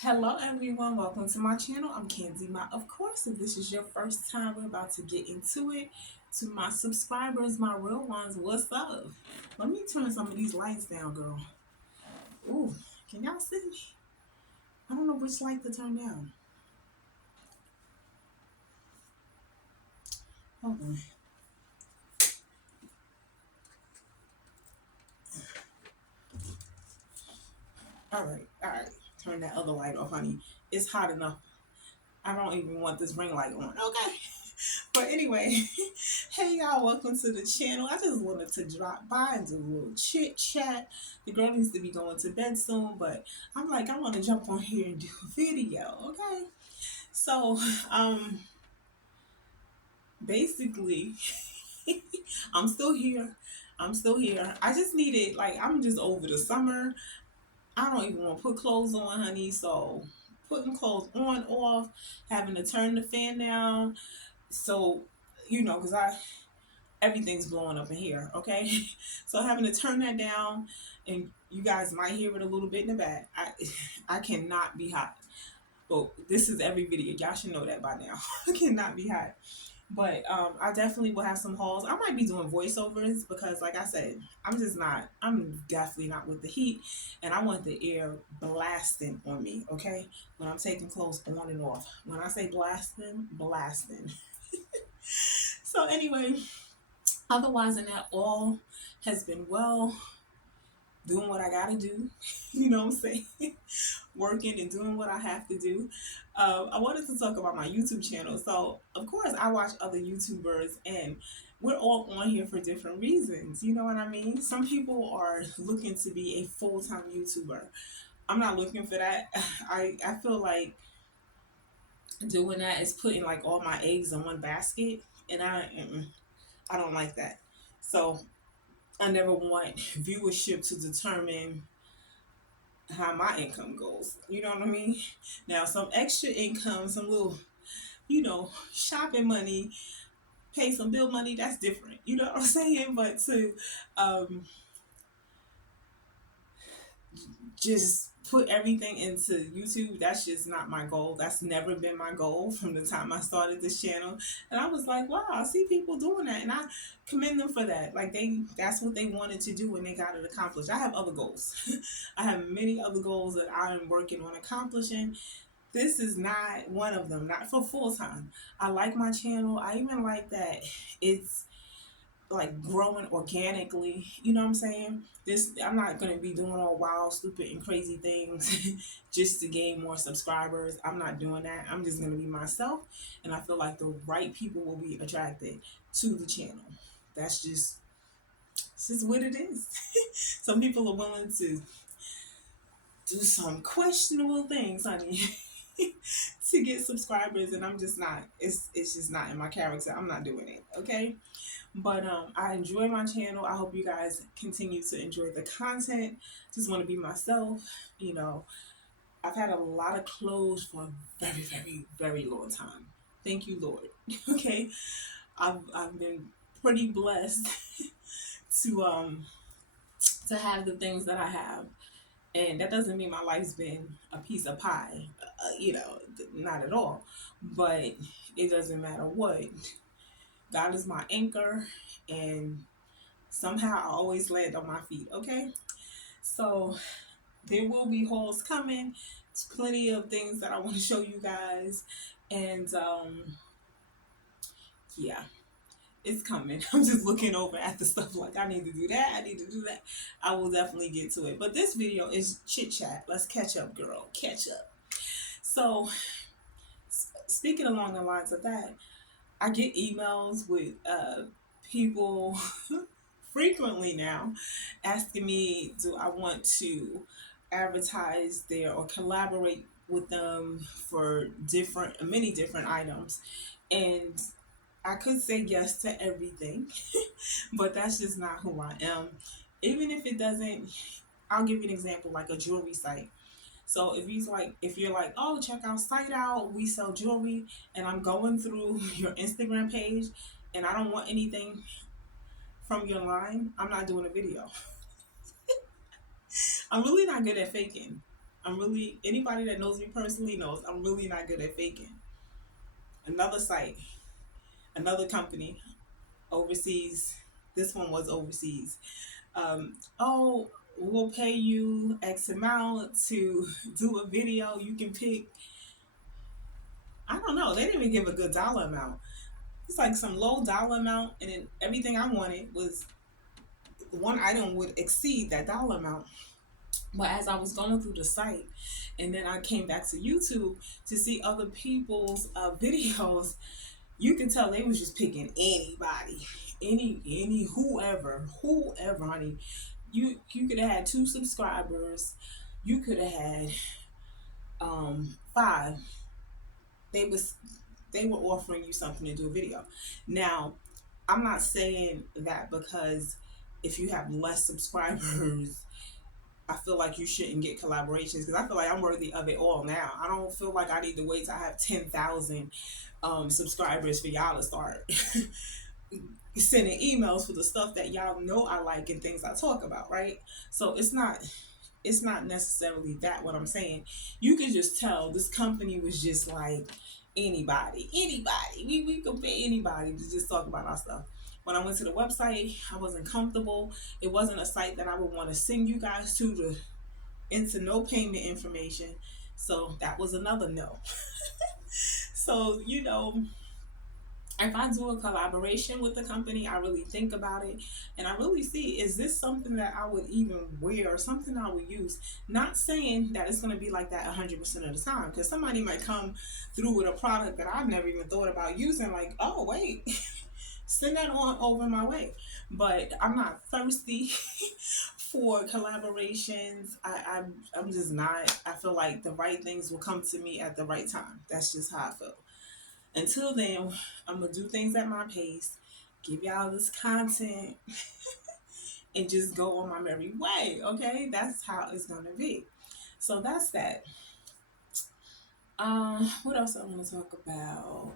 Hello everyone, welcome to my channel. I'm Kenzie. Of course, if this is your first time, we're about to get into it. To my subscribers, my real ones, what's up? Let me turn some of these lights down, girl. Ooh, can y'all see me? I don't know which light to turn down. Hold on. All right. Turn that other light off, honey. It's hot enough. I don't even want this ring light on. Okay. But anyway, hey y'all, welcome to the channel. I just wanted to drop by and do a little chit chat. The girl needs to be going to bed soon, but I'm like, I want to jump on here and do a video, okay? So, basically, I'm still here. I'm still here. I just needed, like, I'm just over the summer. I don't even want to put clothes on, honey. So, putting clothes on, off, having to turn the fan down. So, because everything's blowing up in here, okay? So having to turn that down, and you guys might hear it a little bit in the back. I cannot be hot. Well, this is every video. Y'all should know that by now. I cannot be hot. But I definitely will have some hauls. I might be doing voiceovers because, like I said, I'm definitely not with the heat. And I want the air blasting on me, okay? When I'm taking clothes on and off. When I say blasting, blasting. So anyway, otherwise than that, all has been well, doing what I gotta do, you know what I'm saying? Working and doing what I have to do. I wanted to talk about my YouTube channel. So, of course, I watch other YouTubers and we're all on here for different reasons. You know what I mean? Some people are looking to be a full-time YouTuber. I'm not looking for that. I feel like doing that is putting like all my eggs in one basket, and I don't like that. So I never want viewership to determine how my income goes. You know what I mean? Now, some extra income, some little, shopping money, pay some bill money, that's different. You know what I'm saying? But to um, just put everything into YouTube, that's just not my goal. That's never been my goal from the time I started this channel. And I was like, wow, I see people doing that, and I commend them for that. Like, that's what they wanted to do and they got it accomplished. I have other goals. I have many other goals that I'm working on accomplishing. This is not one of them, not for full time. I like my channel. I even like that it's like growing organically. You know what I'm saying? I'm not gonna be doing all wild, stupid, and crazy things just to gain more subscribers. I'm not doing that. I'm just gonna be myself, and I feel like the right people will be attracted to the channel. That's just This is what it is. Some people are willing to do some questionable things, honey, to get subscribers, and I'm just not. It's just not in my character. I'm not doing it. Okay. But I enjoy my channel. I hope you guys continue to enjoy the content. Just want to be myself. You know, I've had a lot of clothes for a very, very, very long time. Thank you, Lord. Okay, I've been pretty blessed to have the things that I have, and that doesn't mean my life's been a piece of pie. Not at all. But it doesn't matter what. God is my anchor, and somehow I always land on my feet, okay? So there will be hauls coming. There's plenty of things that I want to show you guys. And yeah, it's coming. I'm just looking over at the stuff like I need to do that. I need to do that. I will definitely get to it. But this video is chit chat. Let's catch up, girl. Catch up. So speaking along the lines of that, I get emails with people frequently now asking me, do I want to advertise there or collaborate with them for many different items. And I could say yes to everything, but that's just not who I am. Even if it doesn't, I'll give you an example, like a jewelry site. So if you're like, oh, check our site out, we sell jewelry, and I'm going through your Instagram page and I don't want anything from your line, I'm not doing a video. I'm really not good at faking. I'm really, anybody that knows me personally knows I'm really not good at faking. Another site, another company overseas. This one was overseas. Oh, we'll pay you X amount to do a video. You can pick, I don't know, they didn't even give a good dollar amount. It's like some low dollar amount, and then everything I wanted was one item would exceed that dollar amount. But as I was going through the site, and then I came back to YouTube to see other people's videos, you could tell they was just picking anybody, any whoever, honey. You could have had 2 subscribers, you could have had 5. They was they were offering you something to do a video. Now, I'm not saying that because if you have less subscribers, I feel like you shouldn't get collaborations, because I feel like I'm worthy of it all now. I don't feel like I need to wait till I have 10,000 subscribers for y'all to start sending emails for the stuff that y'all know I like and things I talk about, right? So it's not necessarily that what I'm saying. You can just tell this company was just like anybody. We could pay anybody to just talk about our stuff. When I went to the website, I wasn't comfortable. It wasn't a site that I would want to send you guys to into no payment information. So that was another no. So, if I do a collaboration with the company, I really think about it and I really see, is this something that I would even wear or something I would use? Not saying that it's going to be like that 100% of the time, because somebody might come through with a product that I've never even thought about using, like, oh, wait, send that on over my way. But I'm not thirsty for collaborations. I'm just not. I feel like the right things will come to me at the right time. That's just how I feel. Until then, I'm gonna do things at my pace, give y'all this content, and just go on my merry way. Okay, that's how it's gonna be. So that's that. What else I want to talk about?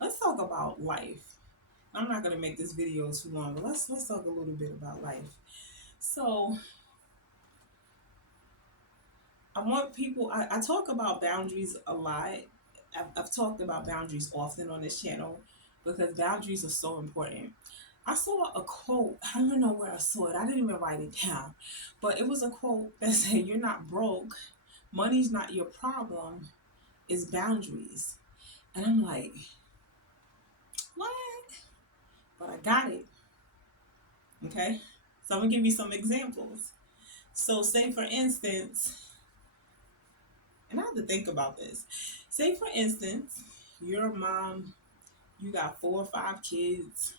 Let's talk about life. I'm not gonna make this video too long, but let's talk a little bit about life. So I want people. I talk about boundaries a lot. I've talked about boundaries often on this channel because boundaries are so important. I saw a quote. I don't know where I saw it. I didn't even write it down, but it was a quote that said, "You're not broke. Money's not your problem. It's boundaries." And I'm like, what? But I got it. Okay. So I'm gonna give you some examples. So say for instance, and I have to think about this. Say for instance, you're a mom, you got 4 or 5 kids.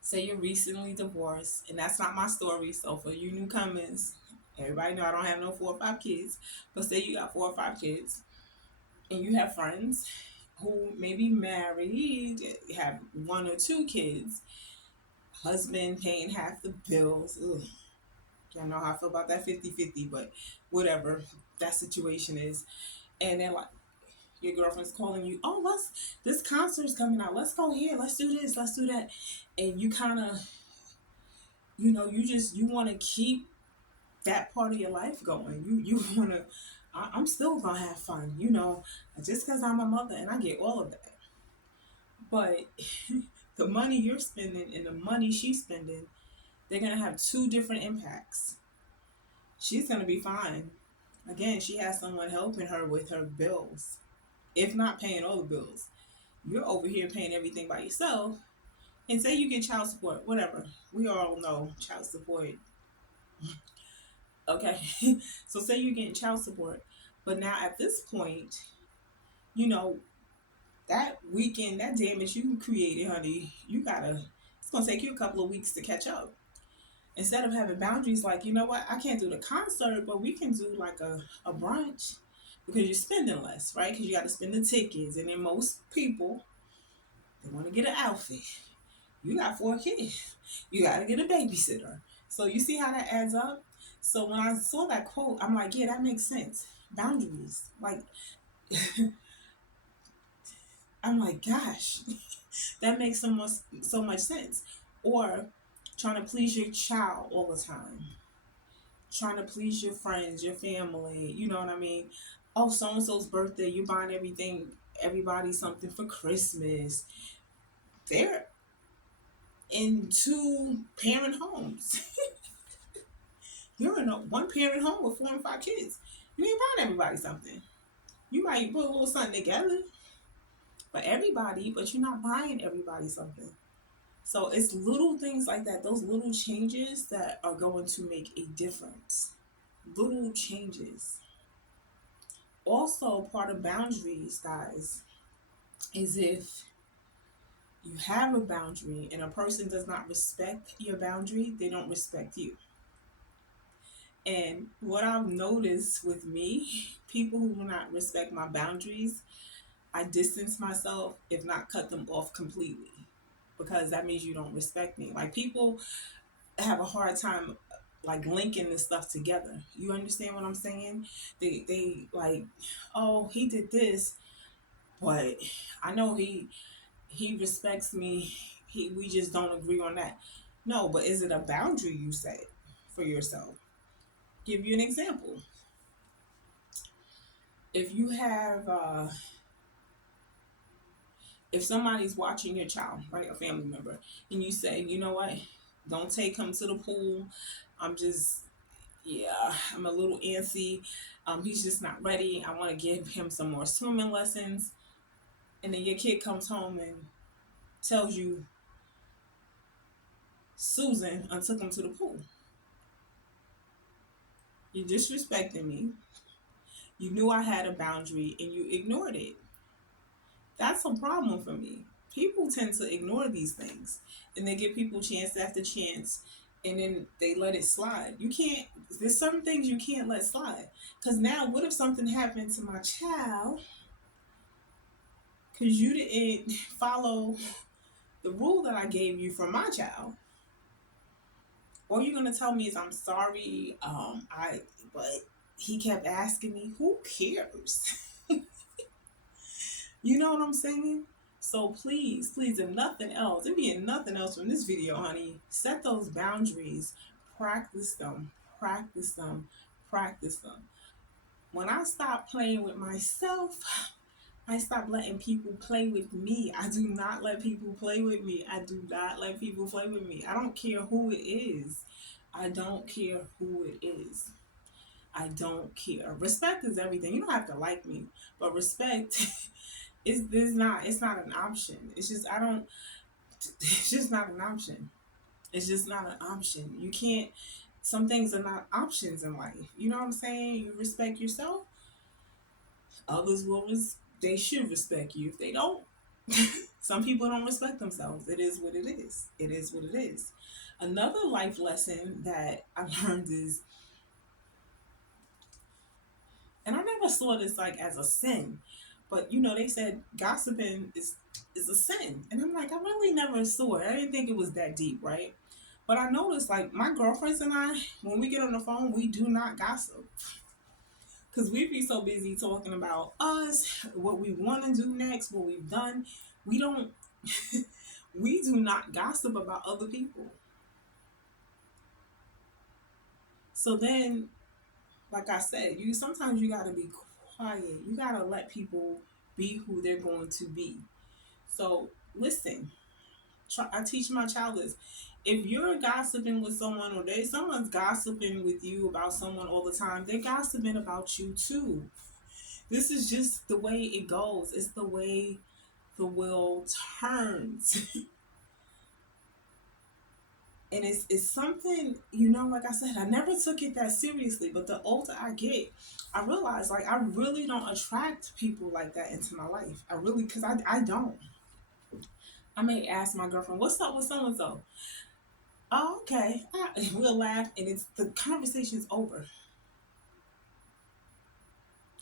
Say you're recently divorced, and that's not my story. So for you newcomers, everybody know I don't have no 4 or 5 kids. But say you got 4 or 5 kids, and you have friends who may be married, have 1 or 2 kids, husband paying half the bills. Ugh. Y'all know how I feel about that 50-50, but whatever that situation is. And then like your girlfriend's calling you, oh, this concert's coming out. Let's go here. Let's do this. Let's do that. And you kind of, you want to keep that part of your life going. You want to, I'm still going to have fun, just because I'm a mother and I get all of that. But the money you're spending and the money she's spending, they're going to have 2 different impacts. She's going to be fine. Again, she has someone helping her with her bills, if not paying all the bills. You're over here paying everything by yourself. And say you get child support, whatever. We all know child support. Okay. So say you're getting child support. But now at this point, you know, that weekend, that damage you created, honey, it's going to take you a couple of weeks to catch up. Instead of having boundaries like, you know what, I can't do the concert, but we can do like a brunch, because you're spending less, right? Because you got to spend the tickets. And then most people, they want to get an outfit. You got 4 kids. You got to get a babysitter. So you see how that adds up? So when I saw that quote, I'm like, yeah, that makes sense. Boundaries. Like, I'm like, gosh, that makes so much sense. Or trying to please your child all the time. trying to please your friends, your family. You know what I mean? Oh, so and so's birthday, you're buying everybody something for Christmas. They're in two parent homes. You're in a one parent home with 4 and 5 kids. You ain't buying everybody something. You might put a little something together for everybody, but you're not buying everybody something. So it's little things like that, those little changes that are going to make a difference. Little changes. Also, part of boundaries, guys, is if you have a boundary and a person does not respect your boundary, they don't respect you. And what I've noticed with me, people who do not respect my boundaries, I distance myself, if not cut them off completely, because that means you don't respect me. Like, people have a hard time like linking this stuff together. You understand what I'm saying? They like, oh, he did this, but I know he respects me. We just don't agree on that. No, but is it a boundary you set for yourself? Give you an example. If you have if somebody's watching your child, right, a family member, and you say, you know what, don't take him to the pool. I'm just, yeah, I'm a little antsy. He's just not ready. I want to give him some more swimming lessons. And then your kid comes home and tells you, Susan, I took him to the pool. You're disrespecting me. You knew I had a boundary and you ignored it. That's a problem for me. People tend to ignore these things and they give people chance after chance and then they let it slide. You can't, there's some things you can't let slide. Because now, what if something happened to my child because you didn't follow the rule that I gave you for my child? All you're gonna tell me is I'm sorry. But he kept asking me. Who cares? You know what I'm saying? So please, please, if nothing else, if you get nothing else from this video, honey, set those boundaries, practice them, practice them, practice them. When I stop playing with myself, I stop letting people play with me. I do not let people play with me. I do not let people play with me. I don't care who it is. I don't care who it is. I don't care. Respect is everything. You don't have to like me, but respect it's not an option. It's just I don't it's just not an option. It's just not an option. You can't some things are not options in life. You know what I'm saying? You respect yourself, others they should respect you. If they don't, some people don't respect themselves. It is what it is. It is what it is. Another life lesson that I learned is, and I never saw this like as a sin, but they said gossiping is a sin, and I'm like, I really never saw it. I didn't think it was that deep, right? But I noticed, like, my girlfriends and I, when we get on the phone, we do not gossip because we be so busy talking about us, what we want to do next, what we've done. We don't, we do not gossip about other people. So then, like I said, sometimes you gotta be quiet. You gotta let people be who they're going to be. So listen, I teach my child this. If you're gossiping with someone or someone's gossiping with you about someone all the time, they're gossiping about you too. This is just the way it goes. It's the way the wheel turns. And it's something, like I said, I never took it that seriously, but the older I get, I realize, like, I really don't attract people like that into my life. I really, because I don't. I may ask my girlfriend, what's up with so-and-so? Oh, okay. We'll laugh, and the conversation's over.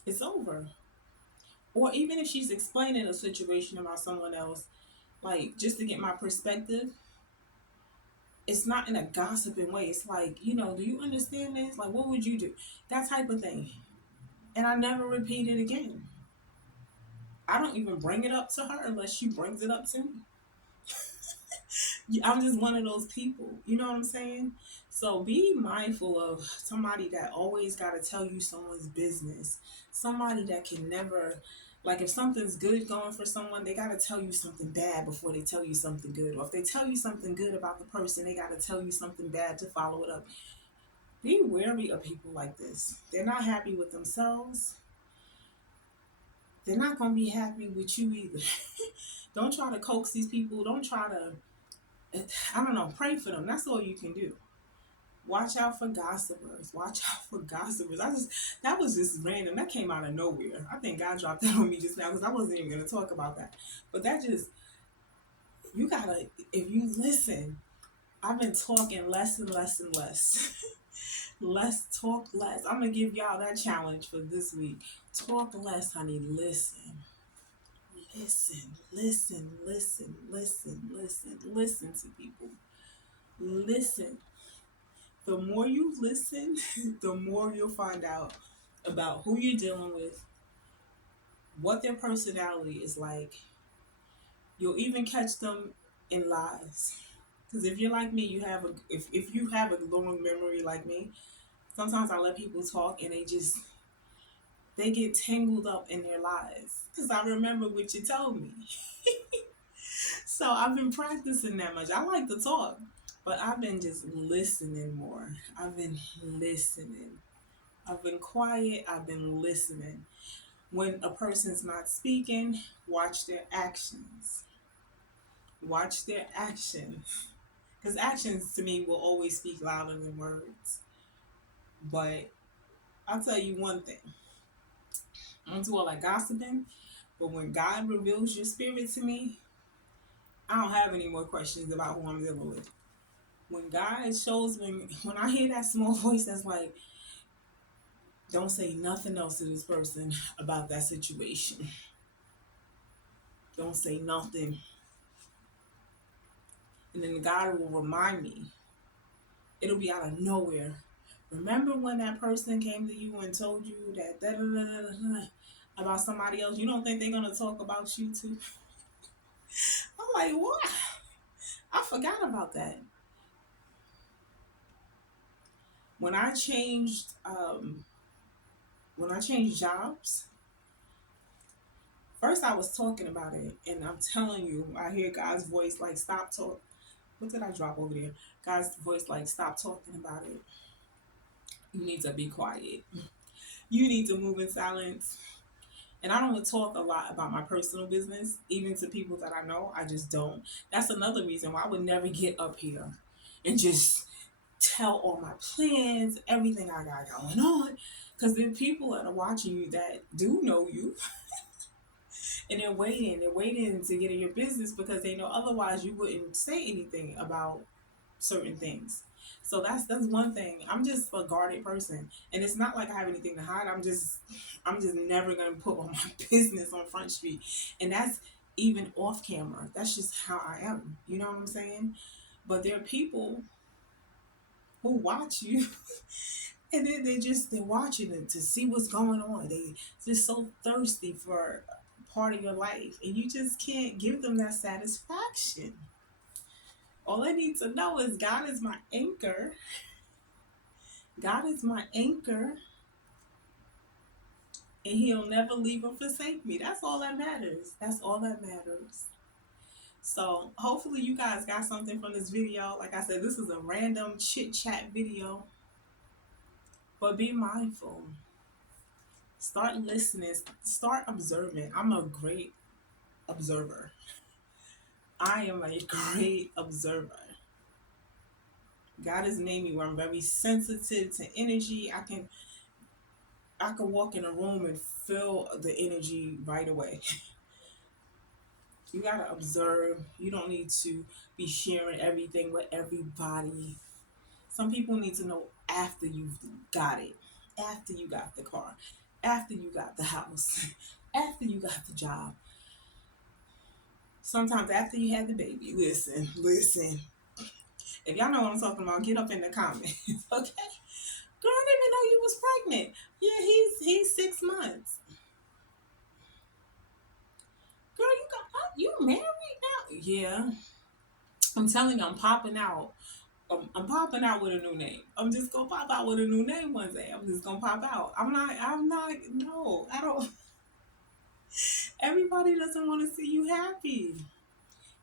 It's over. Or even if she's explaining a situation about someone else, like, just to get my perspective, it's not in a gossiping way. It's like, do you understand this? Like, what would you do? That type of thing. And I never repeat it again. I don't even bring it up to her unless she brings it up to me. I'm just one of those people. You know what I'm saying? So be mindful of somebody that always got to tell you someone's business. Somebody that can never, like if something's good going for someone, they got to tell you something bad before they tell you something good. Or if they tell you something good about the person, they got to tell you something bad to follow it up. Be wary of people like this. They're not happy with themselves. They're not going to be happy with you either. Don't try to coax these people. Don't try to, I don't know, pray for them. That's all you can do. Watch out for gossipers. Watch out for gossipers. That was just random. That came out of nowhere. I think God dropped that on me just now because I wasn't even going to talk about that. But that just, you gotta, if you listen, I've been talking less and less and less. Less talk less. I'm going to give y'all that challenge for this week. Talk less, honey. Listen. Listen, listen, listen, listen, listen, listen to people. Listen. The more you listen, the more you'll find out about who you're dealing with, what their personality is like. You'll even catch them in lies. Because if you're like me, if you have a long memory like me, sometimes I let people talk and they get tangled up in their lies. Because I remember what you told me. So I've been practicing that much. I like to talk, but I've been just listening more. I've been listening. I've been quiet. I've been listening. When a person's not speaking, watch their actions. Watch their actions. Because actions to me will always speak louder than words. But I'll tell you one thing. I don't do all that gossiping, but when God reveals your spirit to me, I don't have any more questions about who I'm dealing with. When God shows when I hear that small voice that's like, don't say nothing else to this person about that situation. Don't say nothing. And then God will remind me. It'll be out of nowhere. Remember when that person came to you and told you that da da da da da about somebody else? You don't think they're gonna talk about you too? I'm like, what? I forgot about that. When I changed, when I changed jobs, first I was talking about it, and I'm telling you, I hear God's voice like, stop talk. What did I drop over there? God's voice like, stop talking about it. You need to be quiet. You need to move in silence. And I don't talk a lot about my personal business, even to people that I know. I just don't. That's another reason why I would never get up here and just tell all my plans, everything I got going on. Because there are people that are watching you that do know you, and they're waiting to get in your business because they know otherwise you wouldn't say anything about certain things. So that's one thing. I'm just a guarded person, and it's not like I have anything to hide. I'm just never gonna put all my business on Front Street, and that's even off camera. That's just how I am. You know what I'm saying? But there are people who watch you, and then they're watching it to see what's going on. They just so thirsty for part of your life, and you just can't give them that satisfaction. All I need to know is God is my anchor. God is my anchor, and He'll never leave or forsake me. That's all that matters. That's all that matters. So hopefully you guys got something from this video. Like I said, this is a random chit chat video, but be mindful. Start listening. Start observing. I'm a great observer. I am a great observer. God has made me where I'm very sensitive to energy. I can walk in a room and feel the energy right away. You gotta observe. You don't need to be sharing everything with everybody. Some people need to know after you've got it, after you got the car, after you got the house, after you got the job. Sometimes after you had the baby. Listen, listen. If y'all know what I'm talking about, get up in the comments, okay? Girl, I didn't even know you was pregnant. Yeah, he's 6 months. Girl, you married now? Yeah. I'm telling you, I'm popping out I'm popping out with a new name. I'm just gonna pop out with a new name one day. I'm just gonna pop out. I'm not, no, I don't. Everybody doesn't want to see you happy.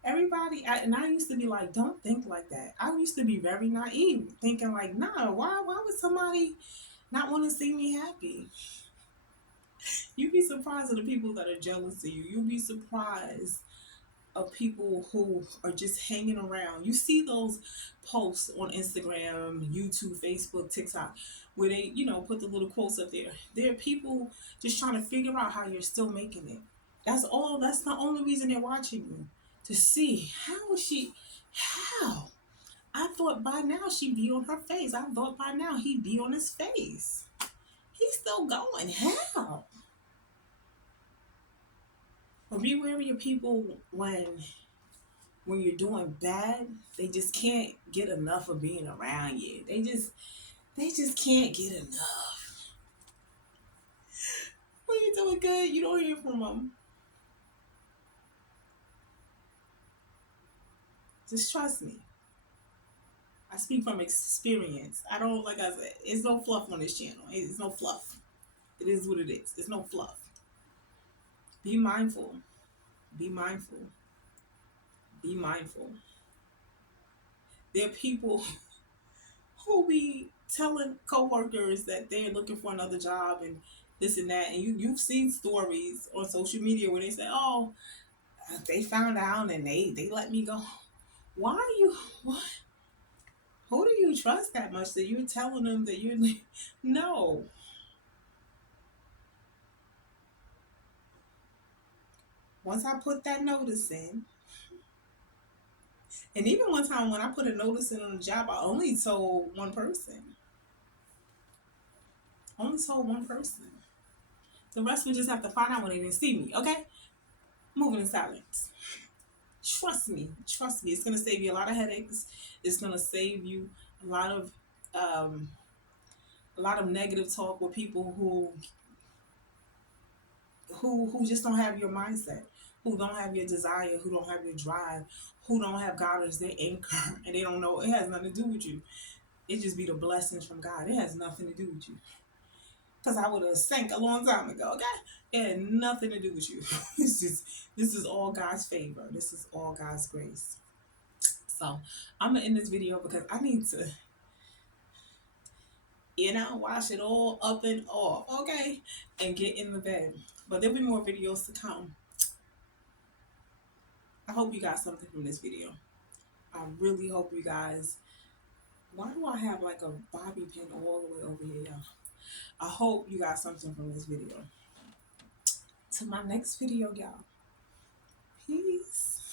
And I used to be like, don't think like that. I used to be very naive, thinking like, nah, why would somebody not want to see me happy? You'd be surprised at the people that are jealous of you. You'll be surprised of people who are just hanging around. You see those posts on Instagram, YouTube, Facebook, TikTok, where they, put the little quotes up there. There are people just trying to figure out how you're still making it. That's all. That's the only reason they're watching you. To see how is she, how? I thought by now she'd be on her face. I thought by now he'd be on his face. He's still going. How? But beware of your people when you're doing bad, they just can't get enough of being around you. They just can't get enough. When you're doing good, you don't hear from them. Just trust me. I speak from experience. I don't, like I said, it's no fluff on this channel. It's no fluff. It is what it is. It's no fluff. Be mindful. Be mindful. Be mindful. There are people who be telling coworkers that they're looking for another job and this and that, and you've seen stories on social media where they say, "Oh, they found out and they let me go." Why are you? What? Who do you trust that much that you're telling them that you're? No. Once I put that notice in, and even one time when I put a notice in on a job, I only told one person. Only told one person. The rest would just have to find out when they didn't see me. Okay, moving in silence. Trust me. Trust me. It's gonna save you a lot of headaches. It's gonna save you a lot of um, a lot of negative talk with people who just don't have your mindset, who don't have your desire, who don't have your drive, who don't have God as their anchor, and they don't know it has nothing to do with you. It just be the blessings from God. It has nothing to do with you. Because I would have sank a long time ago. Okay, it had nothing to do with you. It's just this is all God's favor. This is all God's grace. So I'm gonna end this video because I need to, wash it all up and off, okay, and get in the bed. But there'll be more videos to come. I hope you got something from this video. I really hope you guys. Why do I have like a bobby pin all the way over here, y'all? I hope you got something from this video. To my next video, y'all. Peace.